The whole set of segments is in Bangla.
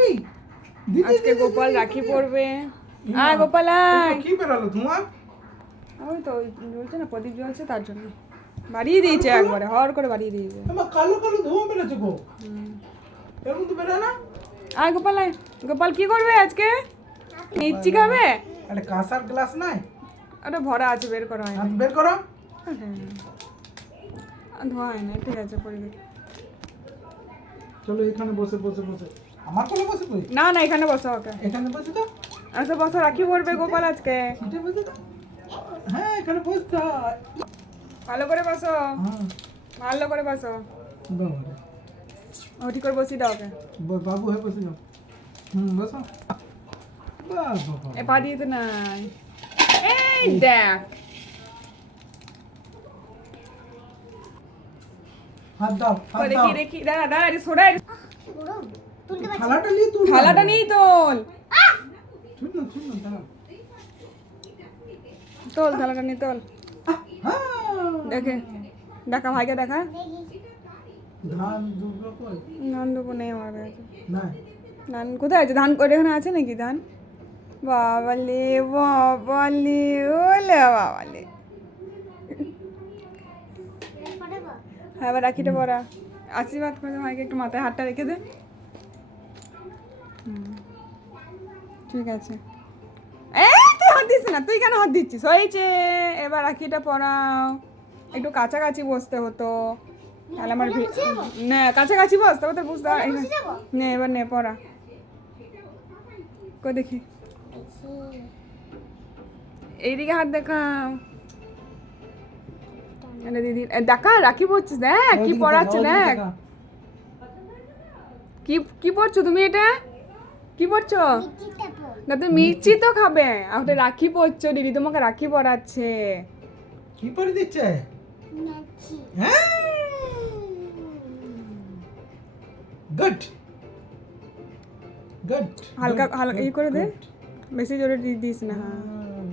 রাখি আজকে গোপাল রাখি পরবে। গোপাল আয়। কি বেরালো তোমার? ওই তো ওই জ্বলছে না, প্রদীপ জ্বলছে, তার জন্য বাড়িয়ে দিয়েছে, একবারে হর করে বাড়িয়ে দিয়েছে। আমার কালো কালো ধোঁয়া বেরোচ্ছে গো। এর মধ্যে বেরো না। গোপাল আয়। গোপাল কি করবে আজকে? মিষ্টি খাবে? আরে কাঁসার গ্লাস নাই? ওটা ভরা আছে, বের করা হয় না। হাত বের করো। ধোয়া হয় না, ঠিক আছে পরিবে। চলো এখানে বসে বসে বসে আমার কোলে বসে বই। না না, এখানে বসো ওকে। এখানে বসে তো। আচ্ছা বসো, রাখি পরবে গোপাল আজকে। সিটে বসে তো। হ্যাঁ এখানে বসতে হয়। ভালো করে বসো, হ্যাঁ ভালো করে বসো। বাবা ও ঠিক করে বসিয়ে দাও ওকে। বাবু হয়ে বসে যাও। বসো। বাবা এ পা দিয়ে তো নাই। এই দেখ, হাত দাও হাত দাও। দেখি দেখি, দাঁড়া দাঁড়া, এটা সরা, থালাটা নিয়ে তুল। থালাটা নেই তোল। শুন না দাঁড়াও। তোল থালাটা নিয়ে তোল। হ্যাঁ দেখে দেখা, ভাইকে দেখা। ধান দুটো কই? ধান দুপুর নেই আমার কাছে। না ধান কোথায় আছে? ধান করে এখানে আছে নাকি ধান? বাবালে বাবালে, ওলে বাবালে। হ্যাঁ এবার রাখিটা পরা। আশীর্বাদ করে দে ভাইকে, একটু মাথায় হাতটা রেখে দে। ঠিক আছে। তুই হাত দিস না, তুই কেন হাত দিচ্ছিস? হয়েছে, এবার রাখিটা পরাও। একটু কাছাকাছি বসতে হতো, তাহলে আমার না কাছাকাছি বস, তবে তো বুঝতে নে। এবার নে পড়া, কই দেখি। এইদিকে হাত দেখাও। দিদি দেখা, রাখি পড়ছিস, দেখ কি পড়াচ্ছে, দেখ কি কি পড়ছো তুমি? এটা কি পড়ছো? না তুমি মিষ্টি তো খাবে, আর রাখি পড়ছো, দিদি তোমাকে রাখি পড়াচ্ছে। কি পরে দিচ্ছে? হ্যাঁ গুড গুড। হালকা হালকা ই করে দে, বেশি জোরে দিস না। হ্যাঁ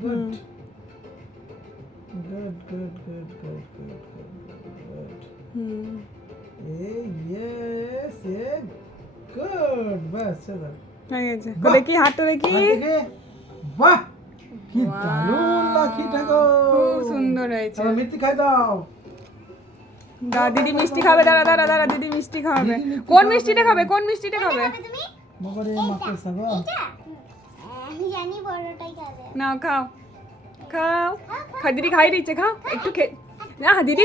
good good good good good good good. Yes এ গুড। বাস চলো হয়ে গেছে। দেখি হাতটা দেখি। বাহ কি দারুণ লাঠিটা গো, খুব সুন্দর হয়েছে। চলো মিষ্টি খাই দাও। দিদি মিষ্টি খাবে, দাঁড়া দাঁড়া দাঁড়া, দিদি মিষ্টি খাবে। কোন মিষ্টিটা খাবে? কোন মিষ্টিটা খাবে? মগরে মাকে সাগো। আমি জানি বড়টাই খাবে। নাও খাও খাও। দিদি খাই দিচ্ছে, খাও একটু না দিদি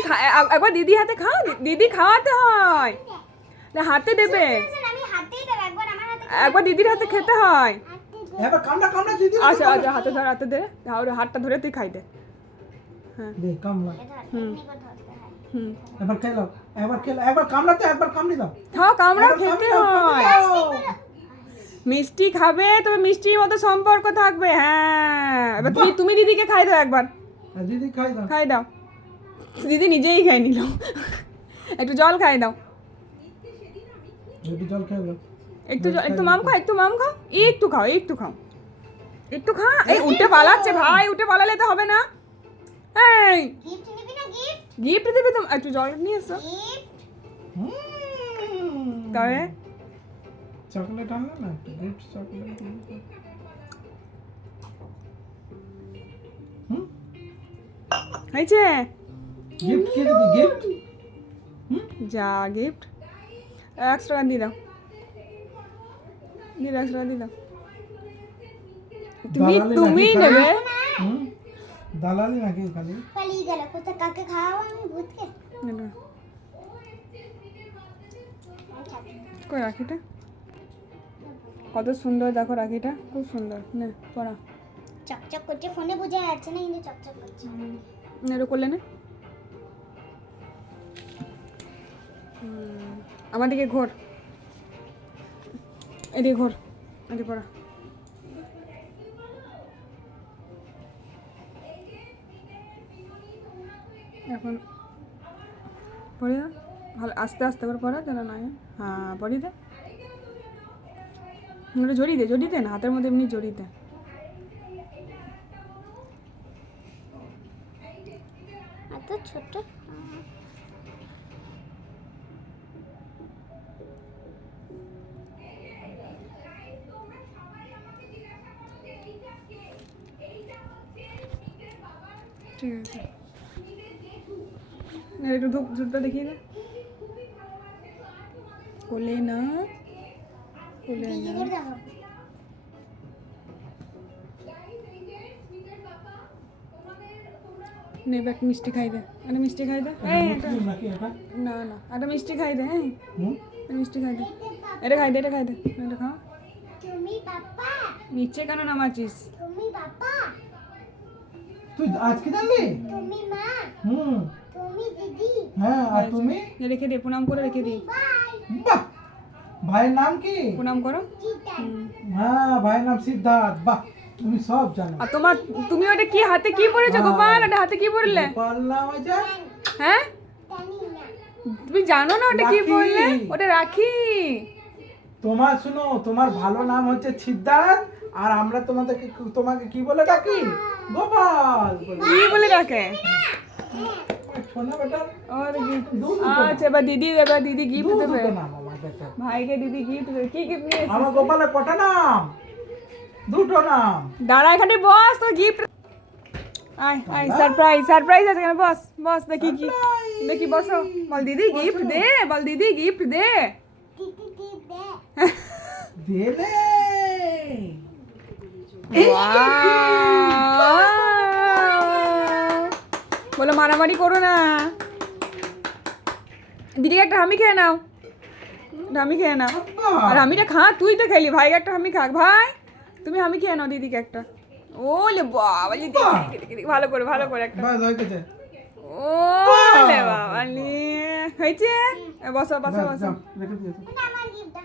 একবার দিদি হাতে খাও, দিদি খাওয়াতে হয় না, হাতে দেবে। আমি হাতেই দেব, একবার আমার হাতে একবার দিদির হাতে খেতে হয়। এবার কামড়া কামড়া দিদি। আচ্ছা আচ্ছা, হাতে ধর, হাতে দে, হাতটা ধরে তুই খাই দে। হ্যাঁ দে কামড়া। হুম, এবার খেলো, এবার খেলো, একবার কামড়াতে, একবার কামড়ি দাও। খাও, কামড়া খেতে হয়। মিষ্টি খাবে, তবে মিষ্টির মতো সম্পর্ক থাকবে। হ্যাঁ এবার তুমি দিদিকে খাই দাও একবার। দিদি খাই দাও। খাই দাও। দিদি নিজেই খাই নিল। একটু জল খাই দাও। দিদি জল খাই দাও। একটু মাম খাও, একটু মাম খাও, একটু খাও, একটু খাও, একটু খা। এই উঠে পালাচ্ছে ভাই, উঠে পালালে তো হবে না। এই গিফট নিবি না? গিফট গিফট দেবে তো, একটু জল নিয়ে এসো। তবে চকলেট আনলে না, একটা গিফট চকলেট। হয়েছে? গিফট কি দিবি? গিফট যা গিফট 100 টাকা দিয়ে দাও, 100 টাকা দিয়ে দাও। তুমি নেবে? দালালি নাকি খালি? পালিয়ে গেল কোথা? কাকে খাওয়াবো আমি? ভূতকে? কই রাখিটা? কত সুন্দর দেখো রাখিটা, খুব সুন্দর। নে পড়া। চকচক করছে, ফোনে বোঝা যাচ্ছে না কিন্তু চকচক করছে। এরকম করলে না। আমার দিকে ঘোর, এদিকে ঘোর, এদিকে পড়া। এখন পড়ে দাও, ভালো আস্তে আস্তে করে পড়া, যেন নয়। হ্যাঁ পড়ি দে, জড়িয়ে দে, জড়িয়ে দে না, হাতের মধ্যে এমনি জড়িয়ে দে। এত ছোট। ঠিক আছে না, একটু ধূপটা দেখিয়ে দে কোলে না কোলে না দিদিদের দেখাবো। নে এক মিষ্টি খাই দে একটা মিষ্টি খাই দে এই একটা নাকি এটা না না একটা মিষ্টি খাই দে এই হুম একটা মিষ্টি খাই দে এটা খাই দে এটা খাই দে এটা খা তুমি বাবা, নিচে কেন নামাচ্ছিস তুমি বাবা, তুই আজকে জানলি তুমি মা, হুম তুমি দিদি, হ্যাঁ আর তুমি রেখে দে প্রণাম করে রেখে দি বাই, বাহ ভাইয়ের নাম কি প্রণাম করো চিতান, হ্যাঁ ভাইয়ের নাম সিদ্ধার্থ বাহ তুমি সব জানো আর তুমি ওটা কি হাতে কি পরেছো গোপাল ওটা হাতে কি পরলে পারলাম যা হ্যাঁ জানি না, তুমি জানো না ওটা কি রাখি। পরলে ওটা রাখি তোমার শুনো তোমার ভালো নাম হচ্ছে সিদ্ধার্থ আর আমরা তোমাকে কি বলে ডাকি গোপাল বলে। কি বলে ডাকে শোনা বেটা और दूध अच्छा এবার দিদি গিফট দেবে দুটো নাম আমার বেটা ভাইকে দিদি গিফট দেবে কি গিফট নিয়ে আমার গোপালের কটা নাম দুটো নাম দাঁড়া এখানে বস তো গিফট আয় সারপ্রাইজ আছে এখানে বস দেখি বসো বল দিদি গিফট দে দিদি টিপ দে, দিলে বলো মারামারি করো না দিদিকে একটা হামি খেয়ে নাও আর হামিটা খা তুই তো খেলি ভাইকে একটা হামি খাক ভাই তুমি হামি খেয়ে নাও দিদিকে একটা ওলে বাবা দেখি ভালো করে একটা বাস হইতেছে ওলে বাবা হয়েছে বসো যাও, রেখে দিয়েছো আমার গিফট